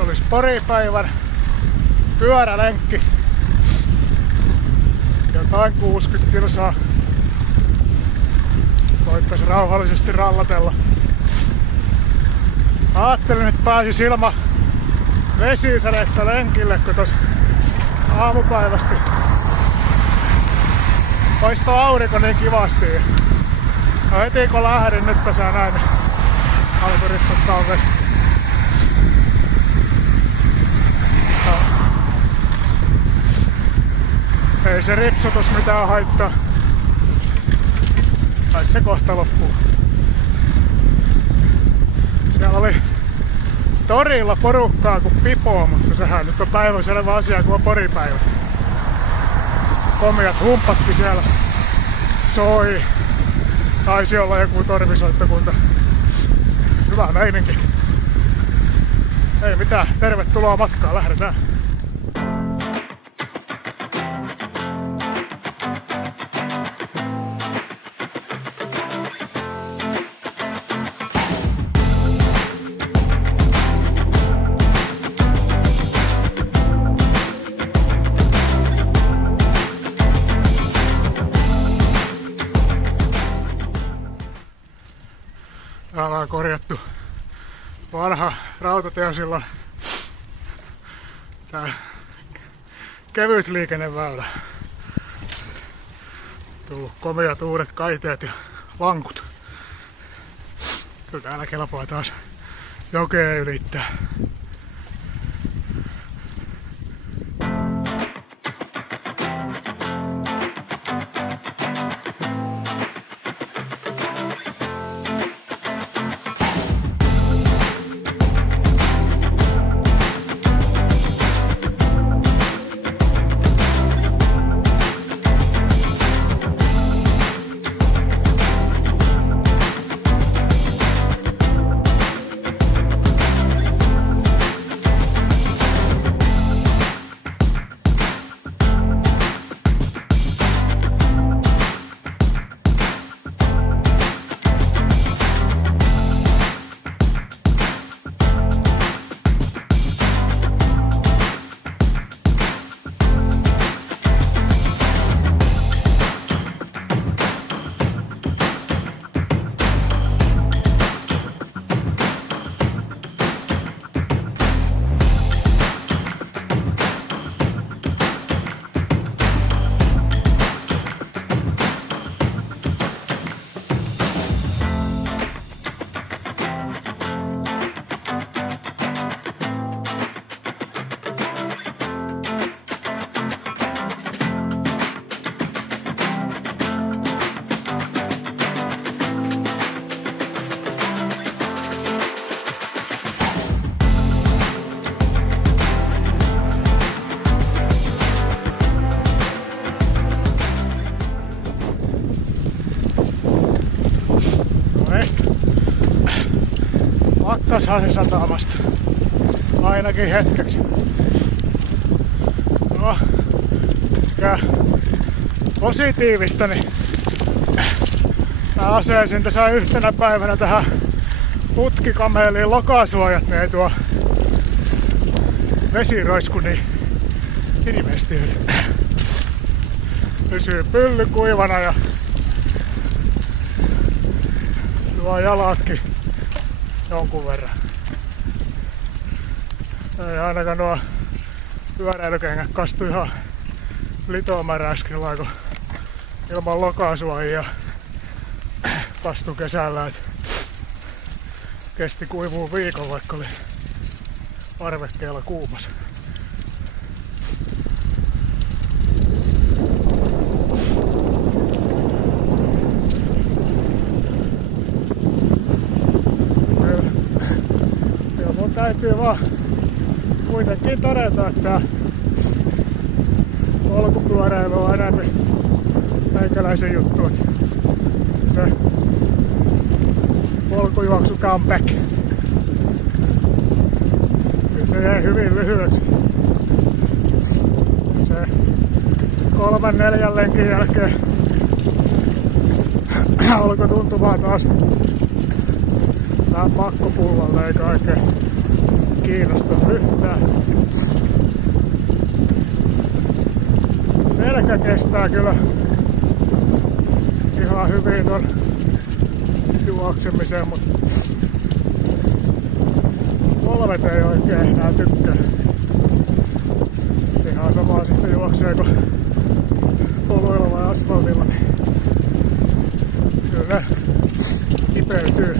Se olisi paripäivän pyörälenkki. Jotain 60 kilsaa. Voitais rauhallisesti rallatella. Ajattelin, että pääsis ilman vesisädestä lenkille, kun tos aamupäivästi paistaa aurinko niin kivasti. Ja heti kun lähdin, nyt pääsee näin, niin alkoi ripsuttaa vesi. Ei se ripsutus mitään haittaa. Ai se kohta loppuu. Siellä oli torilla porukkaa kuin pipoa, mutta sehän nyt on päivänselvä asia, kun on poripäivä. Komiat humppatkin siellä soi. Taisi olla joku torvisoittokunta. Hyvä meininki. Ei mitään, tervetuloa matkaan, lähdetään. Täällä on korjattu vanha rautatiesillan tää kevyt liikenneväylä. Tullut komeat uudet kaiteet ja lankut. Kyllä täällä kelpaa taas jokea ylittää. Pakkashan satamasta. Ainakin hetkeksi. No, mikä positiivista, niin mä asesin tässä yhtenä päivänä tähän putkikameliin lokasuojat, niin ei tuo vesiroisku niin hirveästi pysyy pylly kuivana ja tuo jalatkin jonkun verran. Ei ainakaan nuo pyöräilykengät kastu ihan litomäräskellä, kun ilman lokasuojia kastu kesällä. Et kesti kuivuu viikon, vaikka oli parvekkeella kuumas. Täytyy vaan kuitenkin todeta, että polkupyöräily on enemmän meikäläisen juttu. Se polkujuoksu comeback. Se jäi hyvin lyhyeksi. Se 3-4 lenkin jälkeen alkoi tuntumaan taas vähän pakkopullolle eikä oikein kiinnostanut yhtään. Selkä kestää kyllä ihan hyvin ton juoksemiseen, mutta polvet ei oikein enää tykkää. Ihan samaa sitten juokseeko poluilla vai asfaltilla, niin kyllä kipeytyy.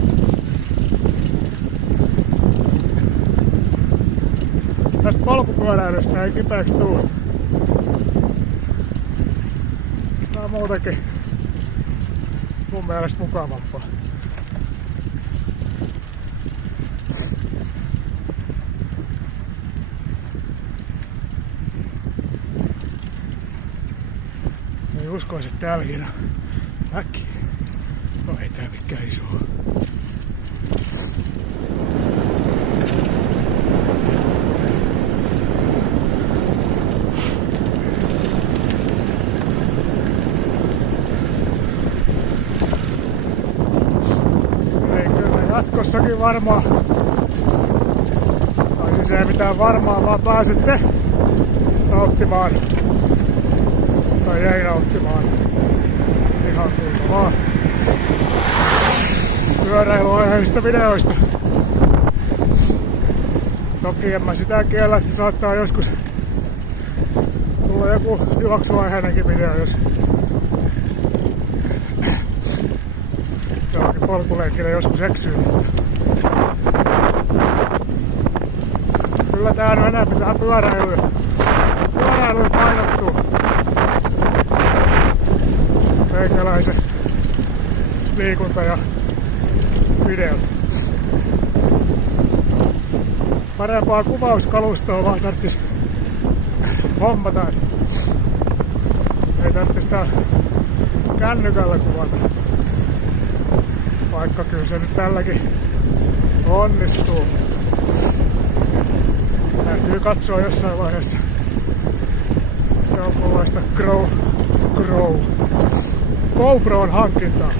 Tästä polkupyöräilystä ei kipeäksi tule. Tää on muutenkin mun mielestä mukavampaa. Ei uskoisi, että täälläkin on väki. No ei tää mikään iso. Jatkossakin varmaan, tai se ei mitään varmaan, vaan pääsette nauttimaan, tai ei nauttimaan, ihan kuinka vaan, pyöräilyaiheista videoista. Toki en mä sitä kiellä, että saattaa joskus tulla joku juoksuaiheinenkin video, jos johonkin polkulenkille joskus eksyy. Kyllä tää on enemmän tähän pyöräilyyn painottuu. Meikäläisen liikunta ja videot. Parempaa kuvauskalustoa vaan tarttis hommata. Ei tarttis tää kännykällä kuvata. Vaikka kyllä se nyt tälläkin onnistuu. Täytyy katsoa jossain vaiheessa jonkunlaista GoPron hankintaa.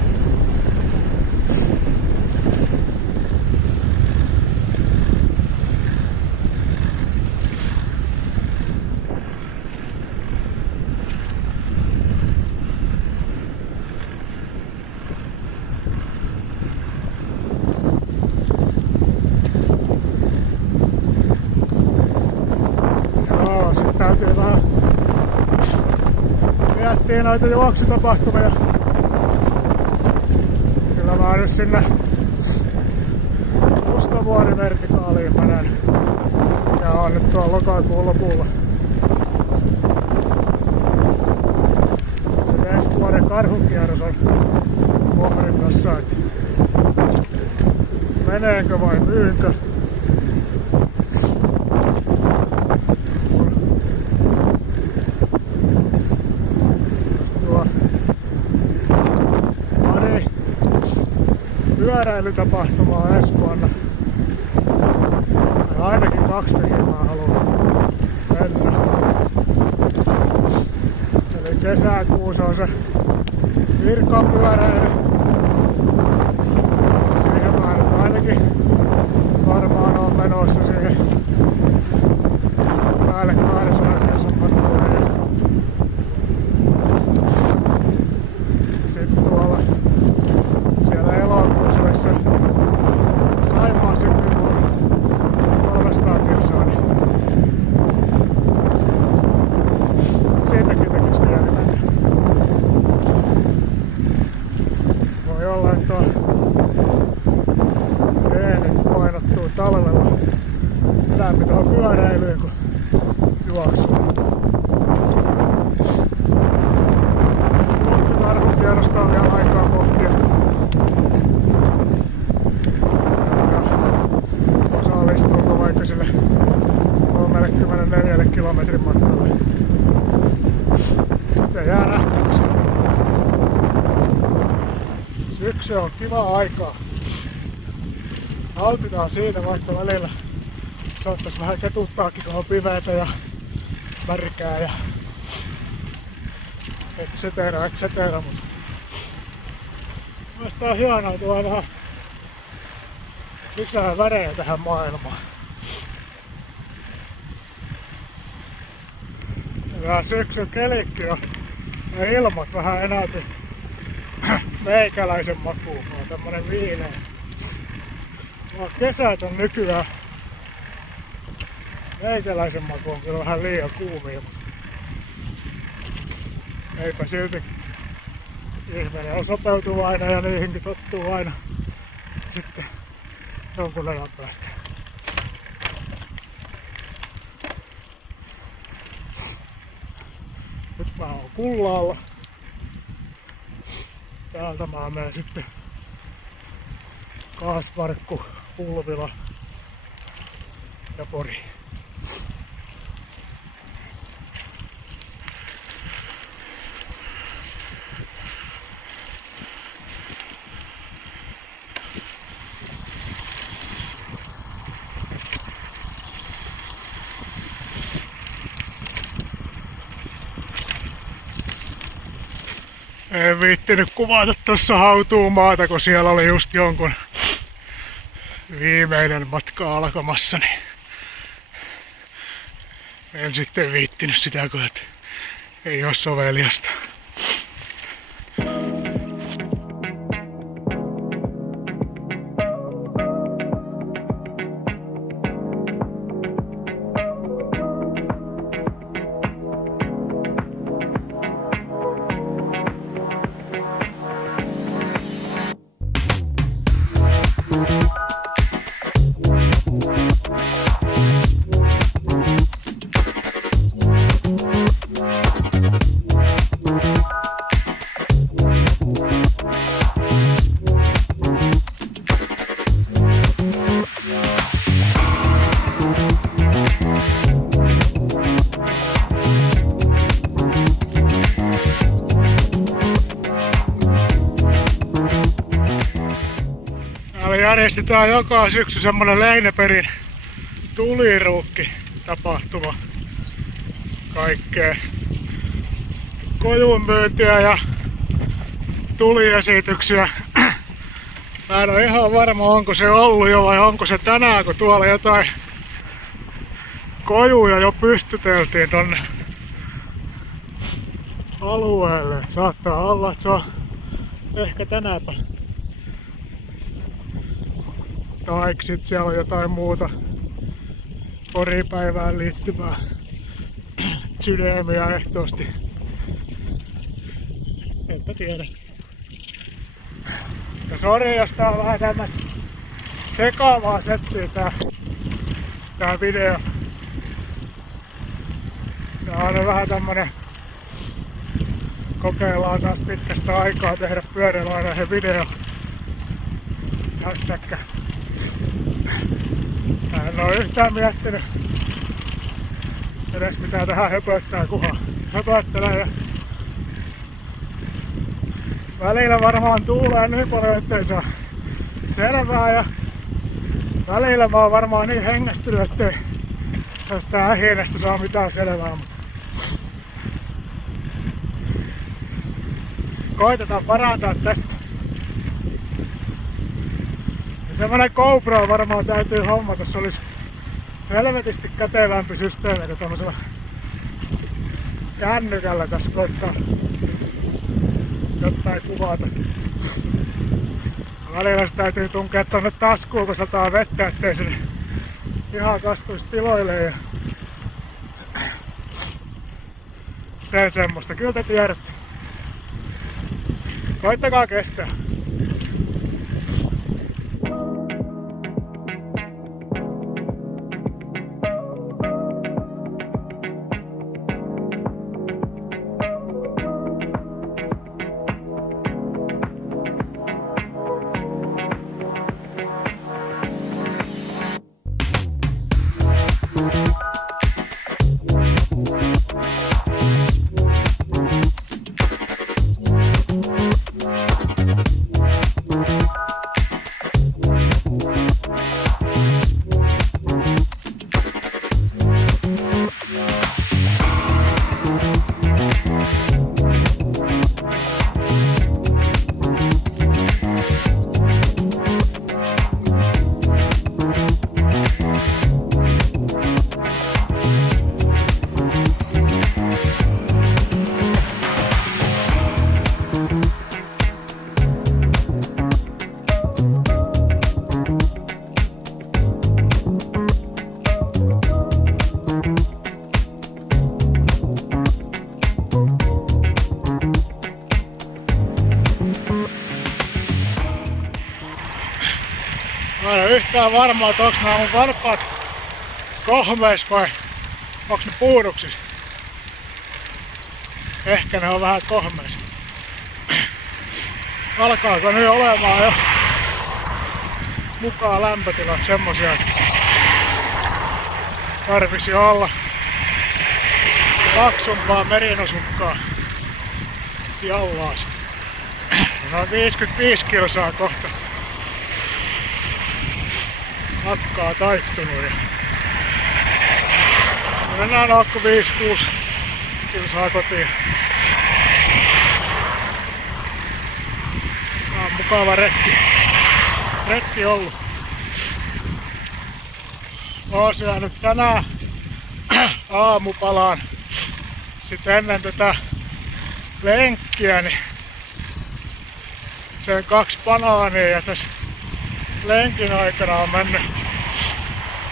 Täytyy vähän miettiä noita juoksutapahtumia. Kyllä mä nyt sinne Mustavuori vertikaaliin menen. Ja on nyt tuolla lokakuun lopulla. Ensi vuoden karhukierros on pohdinnassa, että meneekö vai myynkö. Pyöräilytapahtumaa ensi vuonna. Ainakin 2 mihin mä haluan mennä. Eli kesäkuussa on se virkapyöräily. Siihen mä nyt ainakin varmaan on menossa siihen päälle 200 kilsan matkalle. Sitten tuolla siellä elokuussa se Saimaan syklipuolella 300 kilsaa, niin siitäkin tekisi vielä mennä. Voi olla, että tuo treenit painottuu talvella lämmin tuohon pyöräilyyn kuin juoksuun. Karhukierrosta on vielä aikaa pohtia. Osallistuuko vaikka sille 34 kilometrin matkalle. Se jää nähtäväksi. Syksy on kiva aikaa. Nautitaan siitä, vaikka välillä saattais vähän ketuttaakin, kun on pimeätä ja märkää ja et cetera, mutta mielestäni on hienoa tuoda vähän lisää värejä tähän maailmaan. Ja syksyn kelikki on ja ilmat vähän enääkin meikäläisen makuun. On tämmönen viileä. Kesät on nykyään meikäläisen maku on kyllä vähän liian kuumia. Eipä silti ihminen on sopeutuvainen ja niihinkin tottuu aina sitten jonkun ajan päästä. Nyt mä oon Kullaalla. Täältä mä menen sitten Kaasmarkku, Ulvila ja Pori. En viittinyt kuvata tuossa hautuumaata, kun siellä oli just jonkun viimeinen matka alkamassa, niin en sitten viittinyt sitä, kun ei ole soveliasta. Järjestetään joka syksy semmonen Leineperin tuliruukki tapahtuma. Kaikkea kojun myyntiä ja tuliesityksiä. Mä en ole ihan varma, onko se ollut jo vai onko se tänään, kun tuolla jotain kojuja jo pystyteltiin tonne alueelle. Et saattaa olla, että se on ehkä tänäänpä. Tai sit siellä on jotain muuta Poripäivään liittyvää sydämiä ehtoosti. Enpä tiedä. Ja sori, jos tää on vähän tämmöstä sekaavaa settiä tää video. Tää on vähän tämmönen kokeillaan taas pitkästä aikaa tehdä pyöräilyaiheinen video. Hässäkkä. Mä en oo yhtään miettinyt edes mitä tähän höpöttää, kunhan höpöttelee. Ja välillä varmaan tuulee niin paljon, ettei saa selvää. Ja välillä mä oon varmaan niin hengästynyt, ettei tästä ähienestä saa mitään selvää. Koitetaan parantaa tästä. Semmonen GoPro varmaan täytyy hommata, se olisi helvetisti kätevämpi systeemi kuin tommosella kännykällä tässä koittaa jotain kuvata. Välillä se täytyy tunkea tonne taskuun, kun sataa vettä, ettei se ihan kastuisi tiloille ja sen semmoista. Kyllä te tiedätte. Koittakaa kestää. yhtään varma, että onks nää mun varpaat kohmeis vai onks ne puuduksis. Ehkä ne on vähän kohmeis. Alkaako nyt olemaan jo mukaan lämpötilat semmosia, että tarvisi olla paksumpaa merinosukkaa jallaas. Noin 55 kilsaa kohta matkaa taittunut ja mennään alku 5-6 kilsaa kotiin. Tää on mukava retki ollut. Oon syönyt tänään aamupalaan. Sitten ennen tätä lenkkiä niin sen 2 banaania ja tässä lenkin aikana on mennyt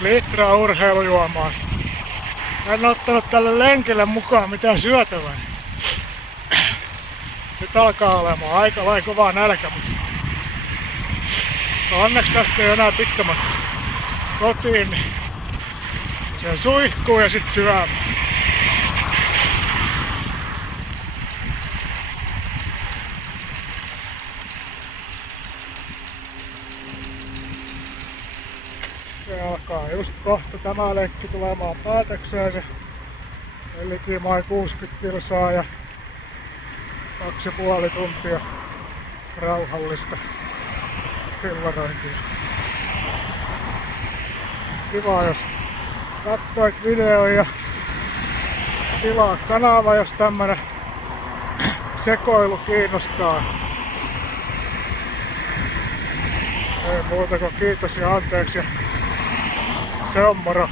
litraa urheilujuomaa. En ottanut tälle lenkille mukaan mitään syötävää. Nyt alkaa olemaan aika lailla kovaa nälkä, mutta onneksi tästä ei enää pitkä matka kotiin, niin se suihkuu ja sit syömään. Se alkaa just kohta tämä lenkki tulemaan päätökseen, se likimain 60 kilsaa ja 2,5 tuntia rauhallista fillarointia. Kiva jos katsoit videon ja tilaa kanava, jos tämmönen sekoilu kiinnostaa. Ei muuta kuin kiitos ja anteeksi ja se on moro.